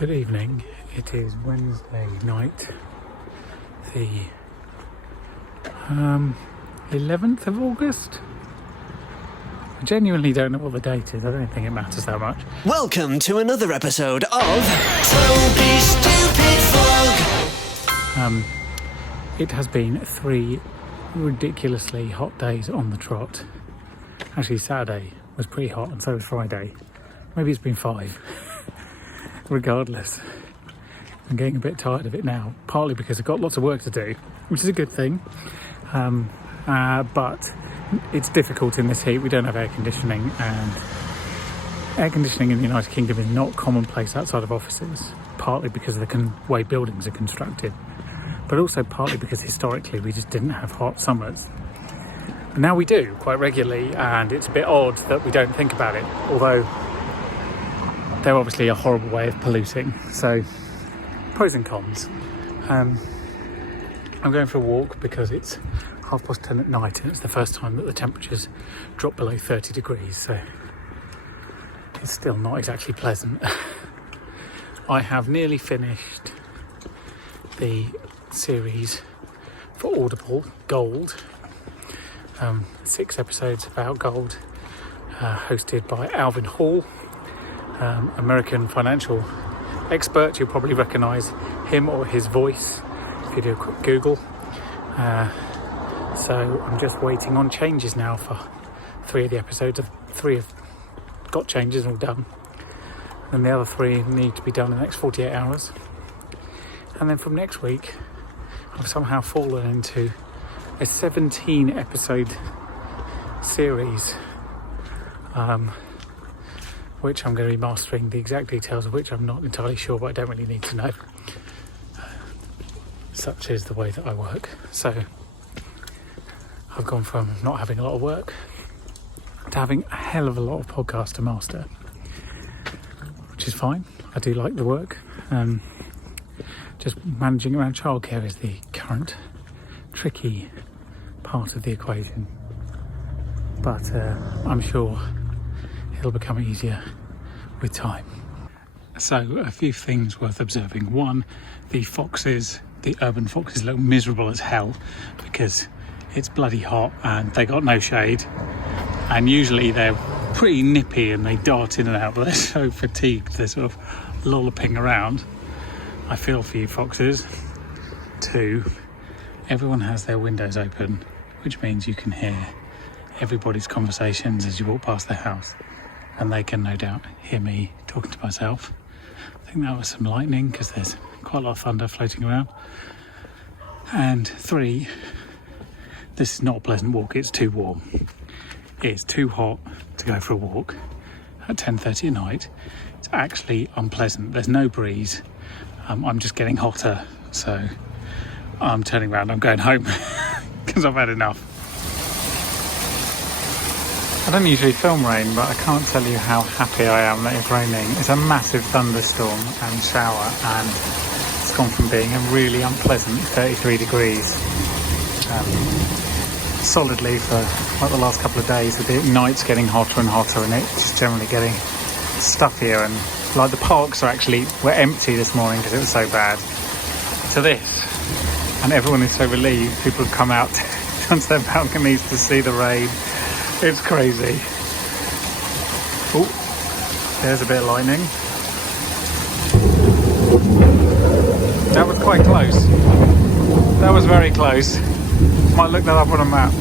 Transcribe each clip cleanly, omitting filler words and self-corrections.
Good evening. It is Wednesday night, the 11th of August. I genuinely don't know what the date is. I don't think it matters that much. Welcome to another episode of Toby Stupid Vlog. It has been 3 ridiculously hot days on the trot. Actually, Saturday was pretty hot, and so was Friday. Maybe it's been 5. Regardless, I'm getting a bit tired of it now, partly because I've got lots of work to do, which is a good thing, but it's difficult in this heat. We don't have air conditioning, and air conditioning in the United Kingdom is not commonplace outside of offices, partly because of the way buildings are constructed, but also partly because historically we just didn't have hot summers. But now we do quite regularly, and it's a bit odd that we don't think about it, although they're obviously a horrible way of polluting. So, pros and cons. I'm going for a walk because it's 10:30 at night and it's the first time that the temperatures drop below 30 degrees, so it's still not exactly pleasant. I have nearly finished the series for Audible, Gold. 6 episodes about gold, hosted by Alvin Hall. American financial expert. You'll probably recognise him or his voice if you do a quick Google. So I'm just waiting on changes now for 3 of the episodes. 3 have got changes all done, and the other 3 need to be done in the next 48 hours. And then from next week I've somehow fallen into a 17 episode series, which I'm going to be mastering, the exact details of which I'm not entirely sure, but I don't really need to know. Such is the way that I work. So I've gone from not having a lot of work to having a hell of a lot of podcasts to master, which is fine. I do like the work. Just managing around childcare is the current tricky part of the equation, but I'm sure it'll become easier with time. So a few things worth observing. 1, the urban foxes look miserable as hell because it's bloody hot and they got no shade, and usually they're pretty nippy and they dart in and out, but they're so fatigued they're sort of lolloping around. I feel for you foxes. 2, everyone has their windows open, which means you can hear everybody's conversations as you walk past their house, and they can no doubt hear me talking to myself. I think that was some lightning because there's quite a lot of thunder floating around. And 3, this is not a pleasant walk. It's too warm. It's too hot to go for a walk at 10:30 at night. It's actually unpleasant. There's no breeze. I'm just getting hotter, so I'm turning around. I'm going home because I've had enough. I don't usually film rain, but I can't tell you how happy I am that it's raining. It's a massive thunderstorm and shower, and it's gone from being a really unpleasant 33 degrees solidly for like the last couple of days, with the nights getting hotter and hotter and it just generally getting stuffier, and like the parks were empty this morning because it was so bad, to this, and everyone is so relieved. People have come out onto their balconies to see the rain. It's crazy. Oh, there's a bit of lightning. That was quite close. That was very close. Might look that up on a map.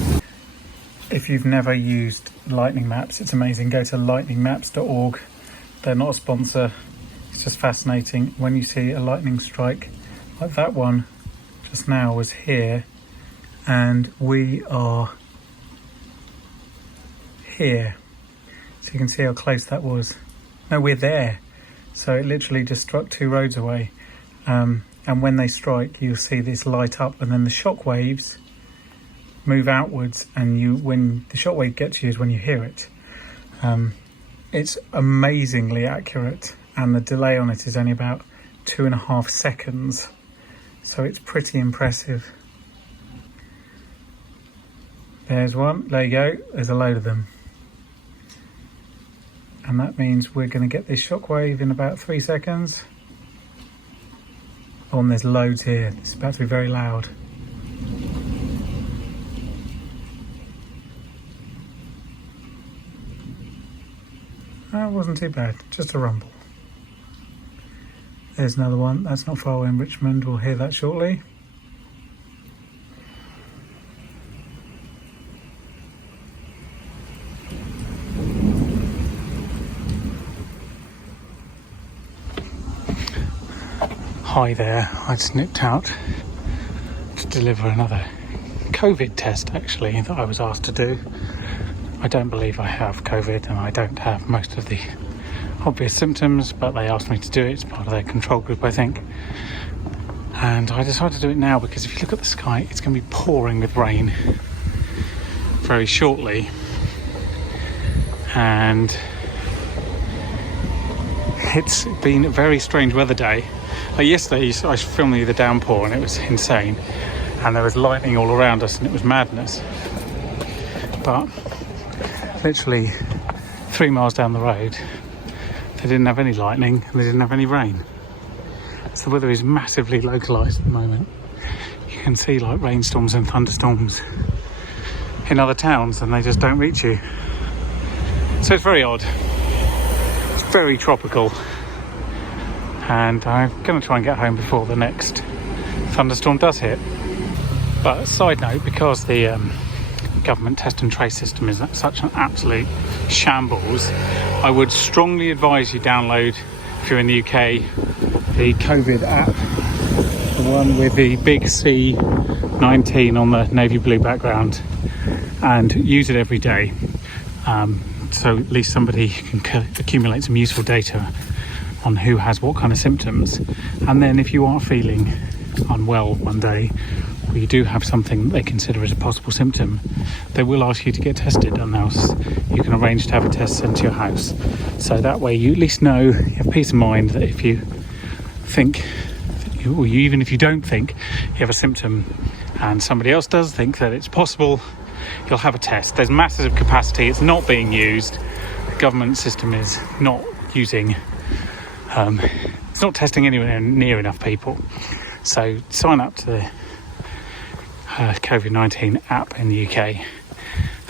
If you've never used lightning maps, it's amazing. Go to lightningmaps.org. They're not a sponsor. It's just fascinating. When you see a lightning strike, like that one just now was here, and we are here, so you can see how close that was. No, we're there, so it literally just struck 2 roads away, and when they strike you'll see this light up, and then the shock waves move outwards, and when the shock wave gets you is when you hear it. It's amazingly accurate, and the delay on it is only about 2.5 seconds, so it's pretty impressive. There's one, there you go, there's a load of them. And that means we're going to get this shockwave in about 3 seconds. Oh, and there's loads here. It's about to be very loud. That wasn't too bad, just a rumble. There's another one. That's not far away in Richmond. We'll hear that shortly. Hi there, I just nipped out to deliver another COVID test actually that I was asked to do. I don't believe I have COVID and I don't have most of the obvious symptoms, but they asked me to do it. It's part of their control group, I think. And I decided to do it now because if you look at the sky, it's going to be pouring with rain very shortly. And it's been a very strange weather day. Yesterday I was filming the downpour and it was insane, and there was lightning all around us and it was madness. But literally 3 miles down the road they didn't have any lightning and they didn't have any rain. So the weather is massively localised at the moment. You can see like rainstorms and thunderstorms in other towns and they just don't reach you. So it's very odd. It's very tropical. And I'm going to try and get home before the next thunderstorm does hit. But side note, because the government test and trace system is such an absolute shambles, I would strongly advise you download, if you're in the UK, the COVID app, the one with the big C19 on the navy blue background, and use it every day. So at least somebody can accumulate some useful data on who has what kind of symptoms. And then if you are feeling unwell one day, or you do have something that they consider as a possible symptom, they will ask you to get tested, and else you can arrange to have a test sent to your house. So that way you at least know, you have peace of mind that if you think, or even if you don't think you have a symptom and somebody else does think that it's possible, you'll have a test. There's massive capacity, it's not being used. The government system is not using it's not testing anywhere near enough people. So sign up to the COVID-19 app in the UK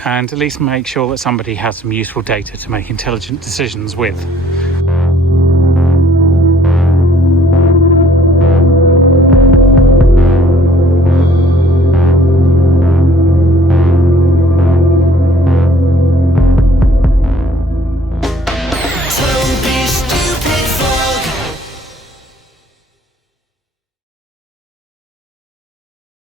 and at least make sure that somebody has some useful data to make intelligent decisions with.